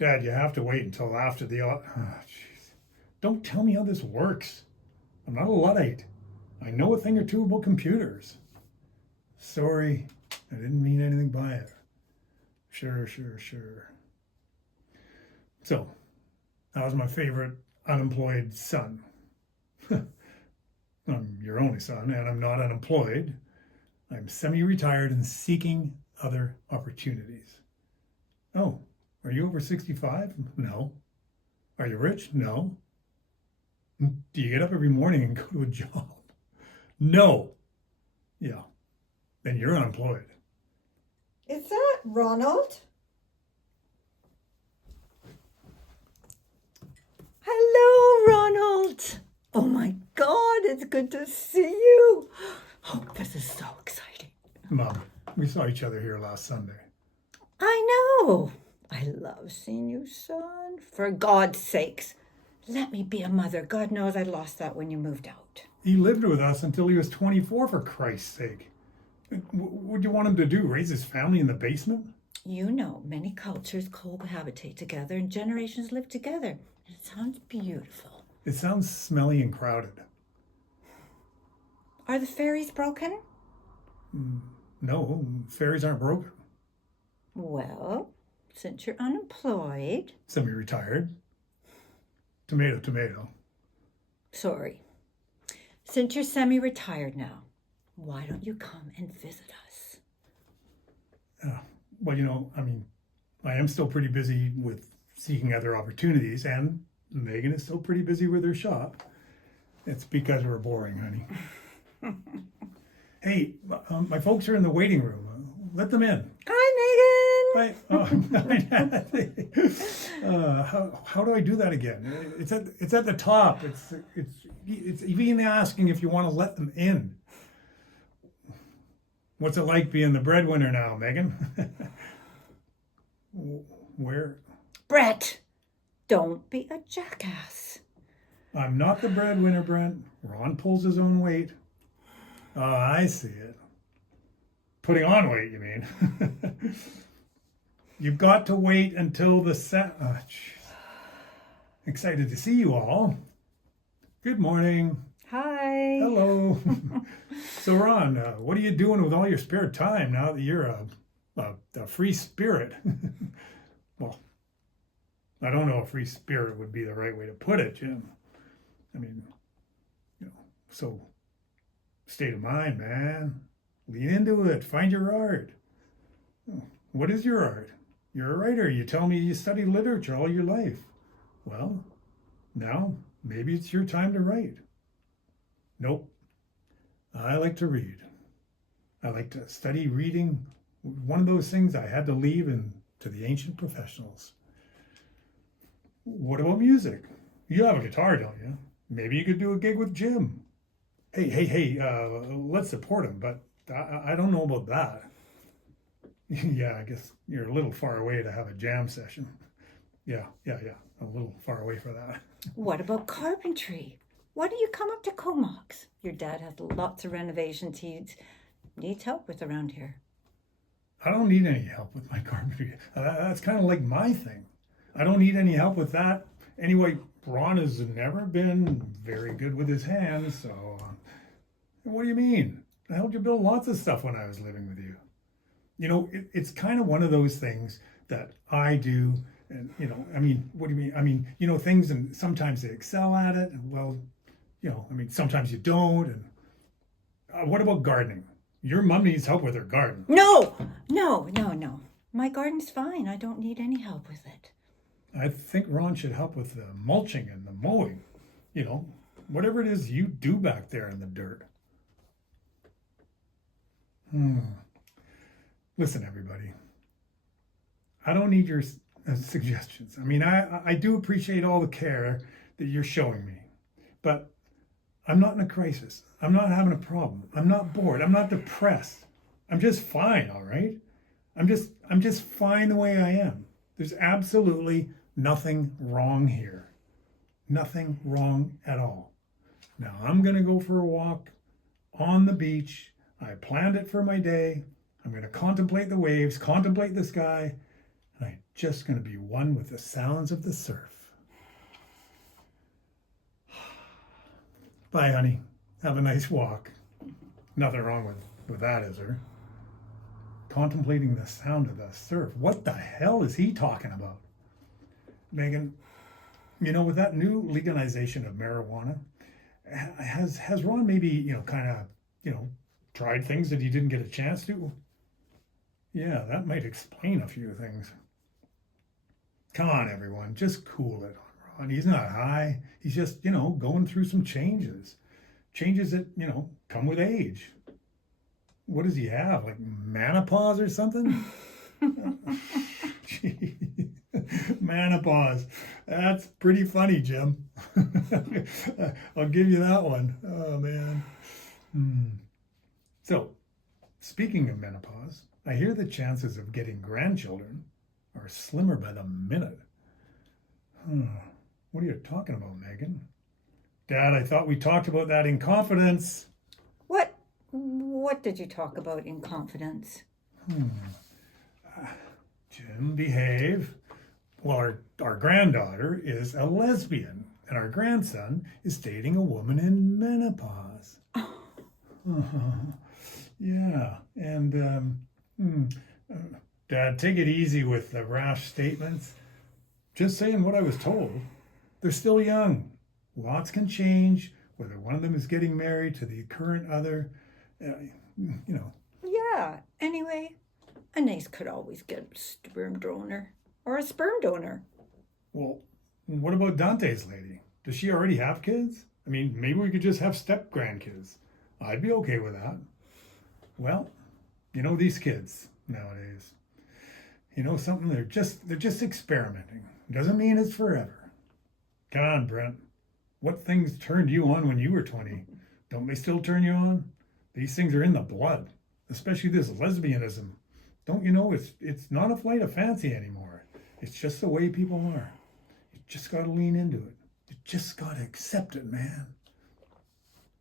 Dad, you have to wait until after the... Oh, jeez. Don't tell me how this works. I'm not a Luddite. I know a thing or two about computers. Sorry, I didn't mean anything by it. Sure. So, that was my favorite unemployed son. I'm your only son, and I'm not unemployed. I'm semi-retired and seeking other opportunities. Oh, are you over 65? No. Are you rich? No. Do you get up every morning and go to a job? No. Yeah. Then you're unemployed. Is that Ronald? Hello, Ronald. Oh my God, it's good to see you. Oh, this is so exciting. Mom, we saw each other here last Sunday. I know. I love seeing you, son. For God's sakes, let me be a mother. God knows I lost that when you moved out. He lived with us until he was 24, for Christ's sake. What do you want him to do, raise his family in the basement? You know, many cultures cohabitate together and generations live together. It sounds beautiful. It sounds smelly and crowded. Are the ferries broken? No, ferries aren't broken. Well, since you're unemployed... Semi-retired. Tomato. Sorry. Since you're semi-retired now, why don't you come and visit us? Well, I am still pretty busy with seeking other opportunities, and Megan is still pretty busy with her shop. It's because we're boring, honey. Hey, my folks are in the waiting room. Let them in. Hi, Hi. How do I do that again? It's at the top. It's even asking if you want to let them in. What's it like being the breadwinner now, Megan? Where? Brett, don't be a jackass. I'm not the breadwinner, Brent. Ron pulls his own weight. Oh, I see it. Putting on weight, you mean? You've got to wait until the Excited to see you all. Good morning. Hi. Hello. So, Ron, what are you doing with all your spare time now that you're a free spirit? Well, I don't know if free spirit would be the right way to put it, Jim. I mean, so state of mind, man. Lean into it. Find your art. What is your art? You're a writer. You tell me you studied literature all your life. Well, now maybe it's your time to write. Nope. I like to read. I like to study reading. One of those things I had to leave to the ancient professionals. What about music? You have a guitar, don't you? Maybe you could do a gig with Jim. Hey, let's support him, but I don't know about that. Yeah, I guess you're a little far away to have a jam session. Yeah, a little far away for that. What about carpentry? Why don't you come up to Comox? Your dad has lots of renovations he needs help with around here. I don't need any help with my carpentry. That's kind of like my thing. I don't need any help with that. Anyway, Ron has never been very good with his hands, so... What do you mean? I helped you build lots of stuff when I was living with you. It's kind of one of those things that I do, and, what do you mean? Things, and sometimes they excel at it, and sometimes you don't, and what about gardening? Your mom needs help with her garden. No. My garden's fine. I don't need any help with it. I think Ron should help with the mulching and the mowing. Whatever it is you do back there in the dirt. Listen, everybody. I don't need your suggestions. I do appreciate all the care that you're showing me, but I'm not in a crisis. I'm not having a problem. I'm not bored. I'm not depressed. I'm just fine, all right? I'm just fine the way I am. There's absolutely nothing wrong here. Nothing wrong at all. Now I'm going to go for a walk on the beach. I planned it for my day. I'm going to contemplate the waves, contemplate the sky, and I just going to be one with the sounds of the surf. Bye, honey. Have a nice walk. Nothing wrong with that, is there? Contemplating the sound of the surf. What the hell is he talking about? Megan, with that new legalization of marijuana, has Ron maybe, kind of, tried things that he didn't get a chance to? Yeah, that might explain a few things. Come on, everyone, just cool it on Ron. He's not high. He's just, going through some changes. Changes that, come with age. What does he have? Like menopause or something? Gee. Menopause. That's pretty funny, Jim. I'll give you that one. Oh, man. So, speaking of menopause, I hear the chances of getting grandchildren are slimmer by the minute. What are you talking about, Megan? Dad, I thought we talked about that in confidence. What did you talk about in confidence? Jim, behave. Well, our granddaughter is a lesbian, and our grandson is dating a woman in menopause. Yeah, and Dad, take it easy with the rash statements. Just saying what I was told. They're still young. Lots can change, whether one of them is getting married to the current other, Yeah, anyway, a niece could always get a sperm donor or a sperm donor. Well, what about Dante's lady? Does she already have kids? I mean, maybe we could just have step grandkids. I'd be okay with that. Well, these kids nowadays. Something, they're just experimenting. Doesn't mean it's forever. Come on, Brent. What things turned you on when you were 20? Don't they still turn you on? These things are in the blood, especially this lesbianism. Don't you know it's not a flight of fancy anymore. It's just the way people are. You just got to lean into it. You just got to accept it, man.